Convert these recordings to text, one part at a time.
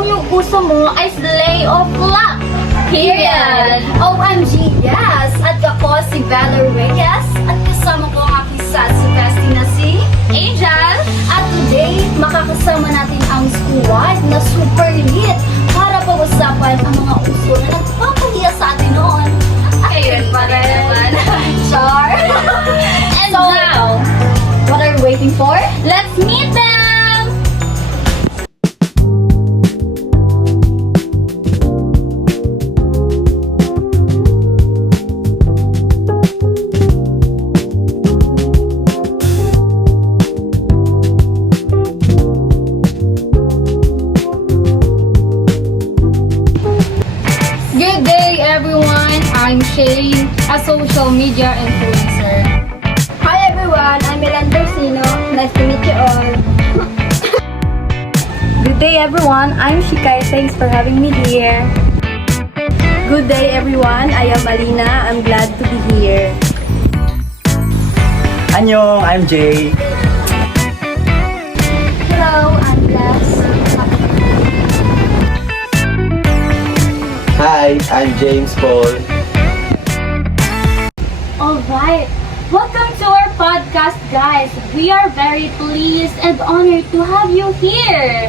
kung yung uso mo ay slay o flop. Period. OMG, yes! At ako si Valor Reyes at kasama ko ang aking sassy bestie na si Angel. At today, makakasama natin ang squad na super lit para pag-usapan ang mga uso na nagpapahiya sa atin noon. At Ayun pa rin naman. Char! And So, now, what are you waiting for? let's meet them! Good day, everyone. I'm Shane, a social media influencer. Hi everyone, I'm Milan Bersino. Nice to meet you all. Good day everyone, I'm Shikai. Thanks for having me here. Good day everyone, I am Alina. I'm glad to be here. Annyeong, I'm Jay. Hello, I'm Bless. Hi, I'm James Paul. Alright, welcome to our podcast, guys. We are very pleased and honored to have you here.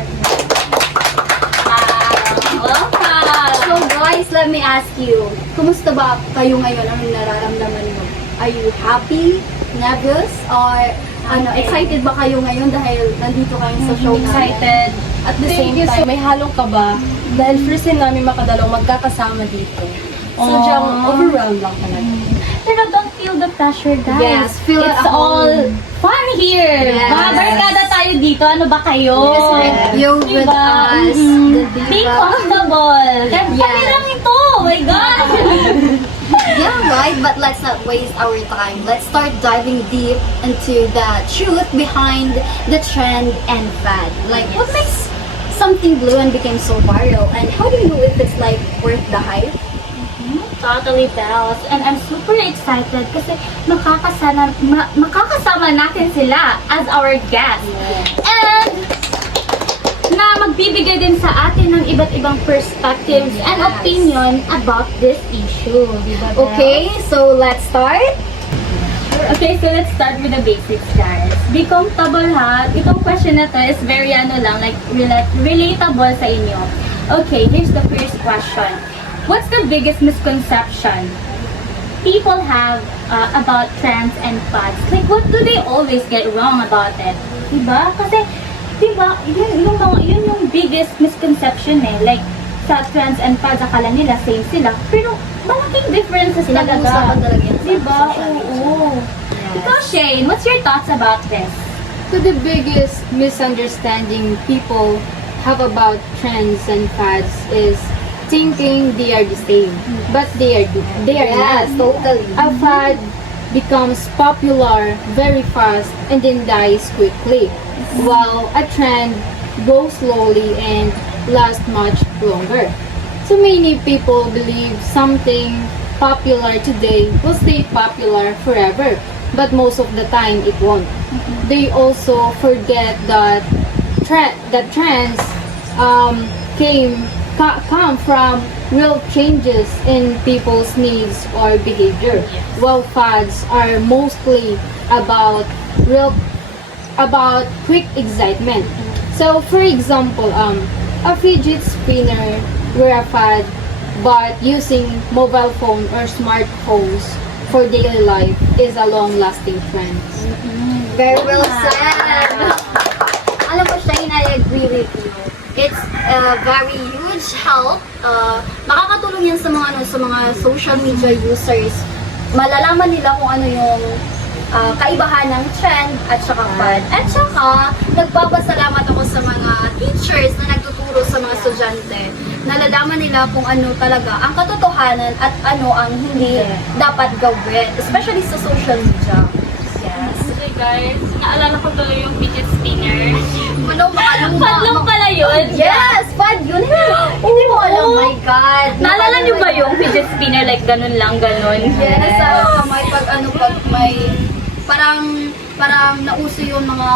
Welcome. So guys, let me ask you, kumusta ba kayo ngayon? Anong nararamdaman niyo? Are you happy, nervous, or excited ba kayo ngayon dahil nandito kayo sa show namin? Excited. At the same time, may halong kaba dahil first time namin makadalawang magkakasama dito. Sadyang overwhelmed lang talaga. Pero don't feel the pressure, guys. Yes, feel It's at all home. fun here. Yes. Mga barkada tayo dito. Ano ba kayo? Yes, you're with Diba? us, Mhm. the Be diva. comfortable. Kami Yes. lang ito. Oh my God. Yeah, right, but let's not waste our time. Let's start diving deep into the truth behind the trend and fad. Like, what makes something blue and became so viral? And how do you know if it's like worth the hype? Totally, Bells. And I'm super excited kasi makakasama natin sila as our guest. And na magbibigay din sa atin ng iba't ibang perspectives and Yes. opinion about this issue. Diba, Bells? Okay, so let's start. Okay, so let's start with the basics, guys. Be comfortable, ha? Itong question na to is very like relatable sa inyo. Okay, here's the first question. What's the biggest misconception people have about trends and fads? Like, what do they always get wrong about it? Diba? Kasi, diba, yun yung biggest misconception eh. Like, sa trends and fads, akala nila same sila. Pero, malaking differences talaga. Pinag-uusapan talaga yan sa Diba? social media. Oo. Ikaw, Shane, what's your thoughts about this? So the biggest misunderstanding people have about trends and fads is thinking they are the same, but they are Yes, not. totally. A fad becomes popular very fast and then dies quickly, while a trend grows slowly and lasts much longer. So many people believe something popular today will stay popular forever, but most of the time it won't. They also forget that trends come from real changes in people's needs or behavior, while fads are mostly about quick excitement. So, for example, a fidget spinner were a fad, but using mobile phone or smartphones for daily life is a long-lasting trend. Very well said. Alam mo, Shane, I agree with you. It's a very huge help. Makakatulong yan sa mga social media users. Malalaman nila kung ano yung kaibahan ng trend at saka fad. At saka, nagpapasalamat ako sa mga teachers na nagtuturo sa mga estudyante. Nalalaman nila kung ano talaga ang katotohanan at ano ang hindi dapat gawin, especially sa social media. Yes. Okay, guys, naalala ko tuloy yung fidget spinner. Ano, Padlong pala yun. Yes! Fad yun! Hindi mo alam, oh my God! Naalala niyo ba yung fidget spinner? Like, ganun lang, ganun. Yes, may pag may parang nauso yung mga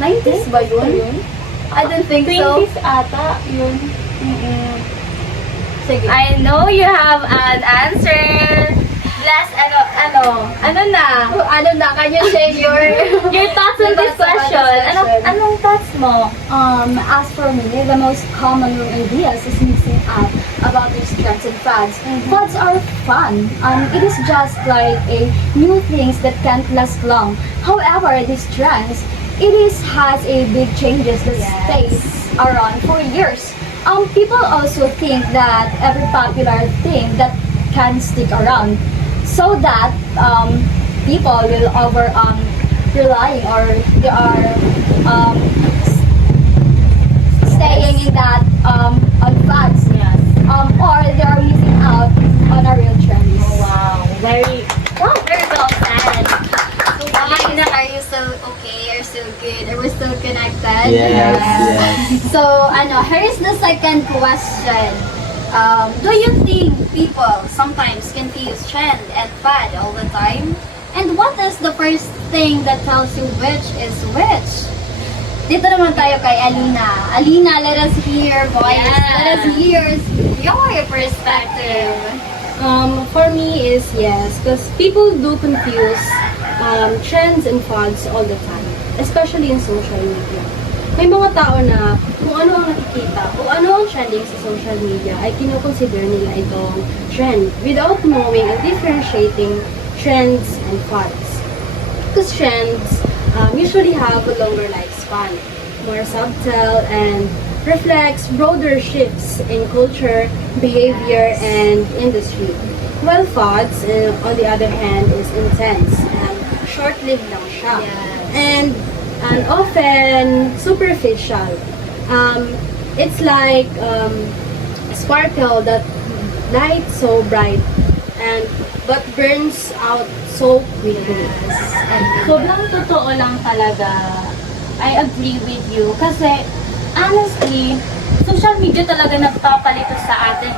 90s ba yun? I don't think so. 20s ata, yun. Sige. I know you have an answer. Last, ano na? Ano na, can you share your... Your thoughts on this question. Anong thoughts mo? As for me, the most common ideas is mixing up about these trends and fads. Fads are fun. It is just like a new things that can't last long. However, these trends, has a big changes that stays around for years. People also think that every popular thing that can stick around, so that people will relying, or they are staying in that on fads, or they are missing out on a real trends. Wow, very well said. So, guys, are you still okay? Are you still good? Are we still connected? Yes. So, here is the second question. Do you think people sometimes confuse trend and fad all the time? And what is the first thing that tells you which is which? Dito naman tayo kay Alina. Alina, let us hear your voice. Yeah. Let us hear your perspective. For me is yes, because people do confuse trends and fads all the time, especially in social media. May mga tao na kung ano ang nakikita, kung ano ang trending sa social media, ay kinoconsider nila itong trend without knowing and differentiating trends and fads. Because trends usually have a longer lifespan, more subtle, and reflects broader shifts in culture, behavior, and industry. While fads, on the other hand, is intense and short-lived lang siya. And often superficial. It's like sparkle that lights so bright and but burns out so quickly. Sobrang totoo lang talaga. I agree with you. Kasi, honestly, social media talaga nagpapalito sa atin.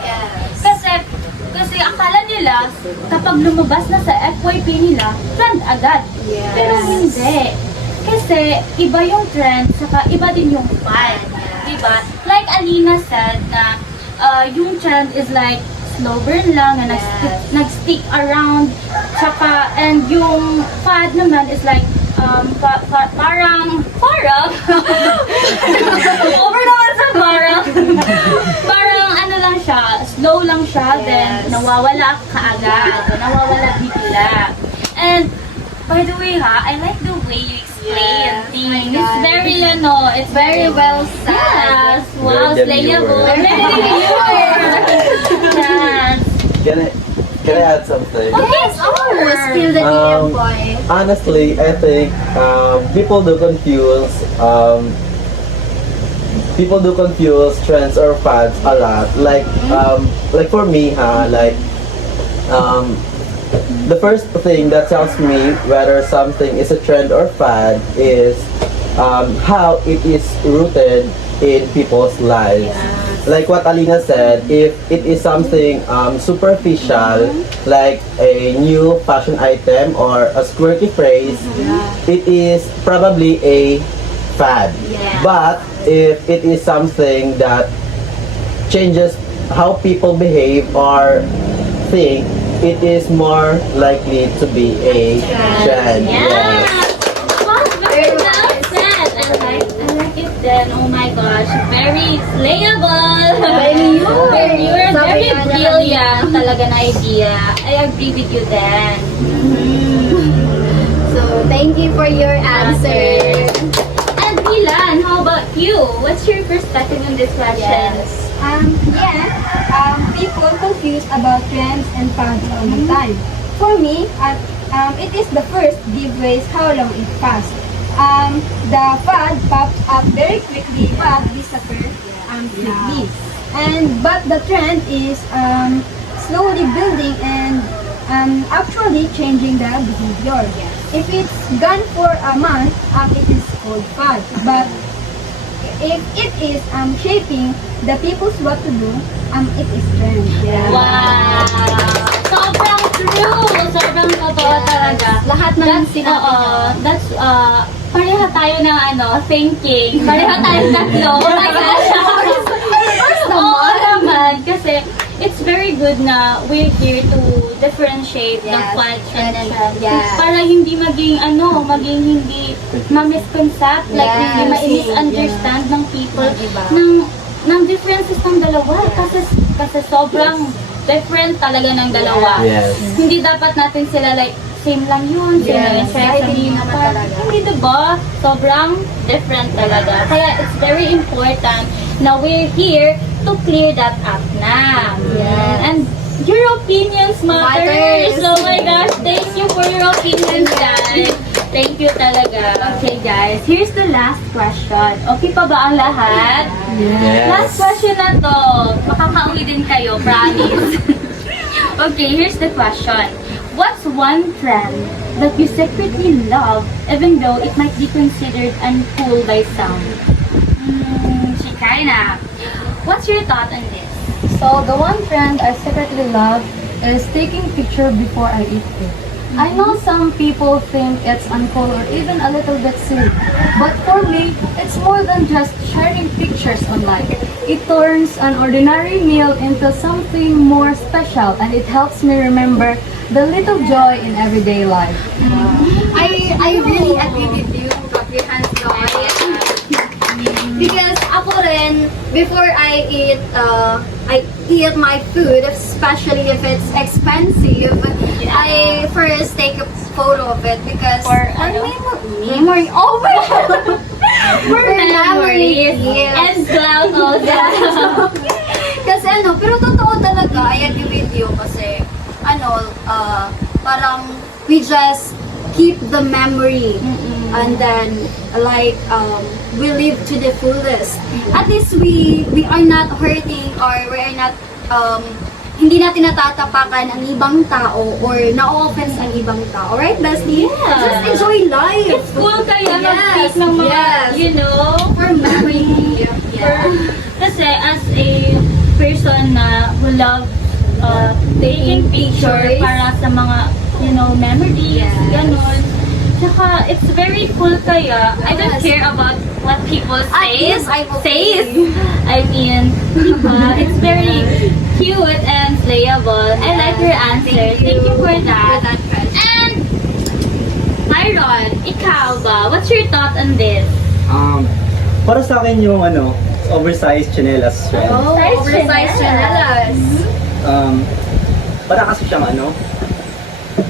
Kasi akala nila, kapag lumabas na sa FYP nila, trend agad. Pero hindi. Kasi, iba yung trend, saka iba din yung fad. Diba? Like Alina said na, yung trend is like, slow burn lang na nag-stick around. Saka, and yung fad naman is like, parang over naman sa parang ano lang siya, slow lang siya, then nawawala kaagad, nawawala bigla. And by the way I like the way you explain things. It's very it's very well said. Yes, wow, Very slayable. demure. Yes. Can I add something? Yes, Spill the DM, boy. Honestly, I think people do confuse trends or fads a lot. Like for me, the first thing that tells me whether something is a trend or fad is how it is rooted in people's lives. Like what Alina said, if it is something superficial, like a new fashion item or a quirky phrase, it is probably a fad. But if it is something that changes how people behave or think, it is more likely to be a trend. Yeah. Wow, very well said. I like it then. Oh my gosh, very slayable. Very brilliant talaga na idea. I agree with you then. So, thank you for your answer. And Milan, how about you? What's your perspective on this question? People confuse about trends and fads all the time. For me, it is the first giveaways how long it passed. The fad pops up very quickly but disappears quickly. But the trend is slowly building and actually changing the behavior. If it's gone for a month, it is called fad. But if it is shaping the people's what to do, it is trend. Wow! Sobrang true! Sobrang totoo talaga. Lahat ng sinabi niya. That's, pareha tayo ng thinking. Pareha tayong tatlo. Oh my gosh! Of course naman. Kasi it's very good na we're here to differentiate the Yes, fashion and yes. para hindi maging hindi ma-misconcept, like Yes, hindi ma-misunderstand ng people Ng iba. ng differences ng dalawa. Kasi sobrang different talaga ng dalawa. Yes. Hindi dapat natin sila like same lang yun, same lang yung Yes, kahit hindi sabihin naman pa. talaga. Hindi, diba? Sobrang different talaga. Kaya it's very important na we're here to clear that up na. Yes. And your opinions matters. Matters. Oh my gosh, thank you for your opinions, guys. Thank you talaga. Okay, guys, here's the last question. Okay pa ba ang lahat? Last Yes. question na to. Makakauwi din kayo, promise. Okay, here's the question. What's one trend that you secretly love even though it might be considered uncool by some? Shikaina, what's your thought on this? So the one trend I secretly love is taking picture before I eat food. I know some people think it's uncool or even a little bit silly, but for me, it's more than just sharing pictures online. It turns an ordinary meal into something more special, and it helps me remember the little joy in everyday life. I really agree with you, Kapihan Joy. Because ako rin, before I eat my food, especially if it's expensive, I first take a photo of it because For memory. Oh my God! For memories Yes. and cloud also. Kasi pero totoo talaga, I agree with you kasi parang we just keep the memory and then we live to the fullest. At least we are not hurting or we are not hindi natin natatapakan ang ibang tao or na-offense ang ibang tao. Right, Bestie? Yeah. Just enjoy life. It's cool kaya Yes, mag-speak ng mga, yes. for For memory. Yeah. Kasi as a person na who love taking pictures Pictures. para sa mga, memories, Yes. ganun. Tsaka, it's very cool kaya. I don't Yes. care about what people At say. least I'm okay. I mean, it's very cute and playable. I like your answer. Thank you for that. question. And, Myron, ikaw ba? What's your thought on this? Para sa akin yung oversized chinelas trend. Oh, Oversized oversized chinelas. chinelas. Para kasi siyang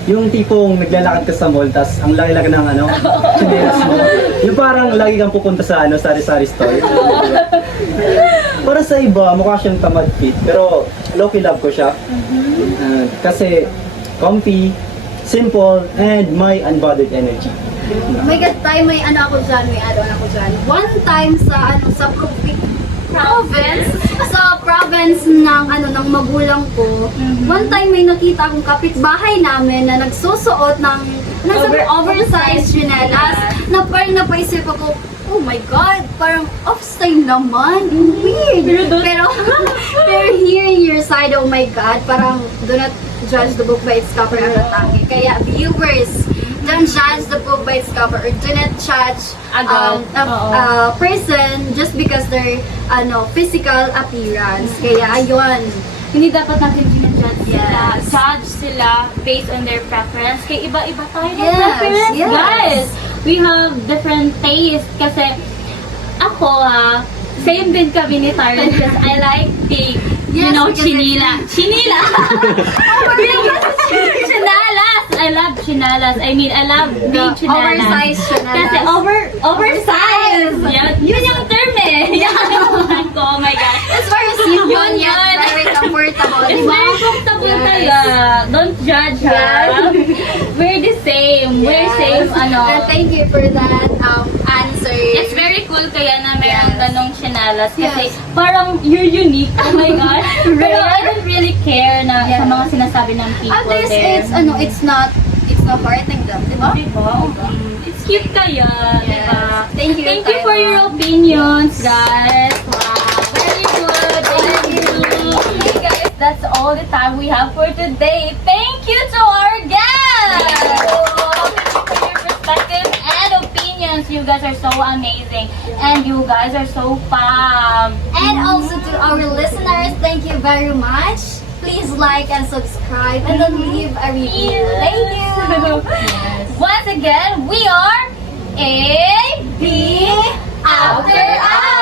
yung tipong naglalakad ka sa mall, tas ang laki-laki ng chinelas mo. Yung parang lagi kang pupunta sa sari-sari store. Para sa iba, mukha siyang tamad fit, pero low-key love ko siya. Kasi comfy, simple, and may unbothered energy. Oh my God, may ako dyan. One time sa province, sa province ng magulang ko, one time may nakita akong kapitbahay namin na nagsusuot ng oversized chinelas, na parang napaisip ako, oh my God, parang off-style naman. Weird. Pero hearing your side, oh my God, parang do not judge the book by its cover ang atake. Kaya viewers, don't judge the book by its cover or do not judge a person just because their physical appearance. Kaya ayun. Hindi dapat natin ginajudge sila. Yes. Judge sila based on their preference. Kaya iba-iba tayo ng Yes, preference, yes. guys. We have different tastes. Kasi ako same din kami ni Tyron because I like the, Yes, because chinila. Chinila! Chinalas! I love chinalas. I mean, I love big chinalas. Oversized chinelas. Kasi oversized! Yun yung term eh. Yan yung ko. Oh my God. It's very simple Yun, yet yun. very comfortable. It's Diba? very comfortable Yes. kaya. Don't judge, ha? We're the same. We're Yes. same, And thank you for that answer. It's very cool kaya na mayroong Yes. ganong chinalas kasi Yes. parang you're unique. Oh my God. Pero I don't really care na sa mga sinasabi ng people At least there. it's not hurting them, di ba? Diba? It's cute kaya, Yes. diba? Thank you, Thank you for Taiwan. your opinions, guys. Wow, very good. Thank you. Okay, guys, that's all the time we have for today. Thank you to our guests. Thank you for your perspective and opinions. You guys are so amazing. And you guys are so fun. And also to our listeners, thank you very much. Please like and subscribe and then leave a review. Thank you. Once again, we are A B After Hours.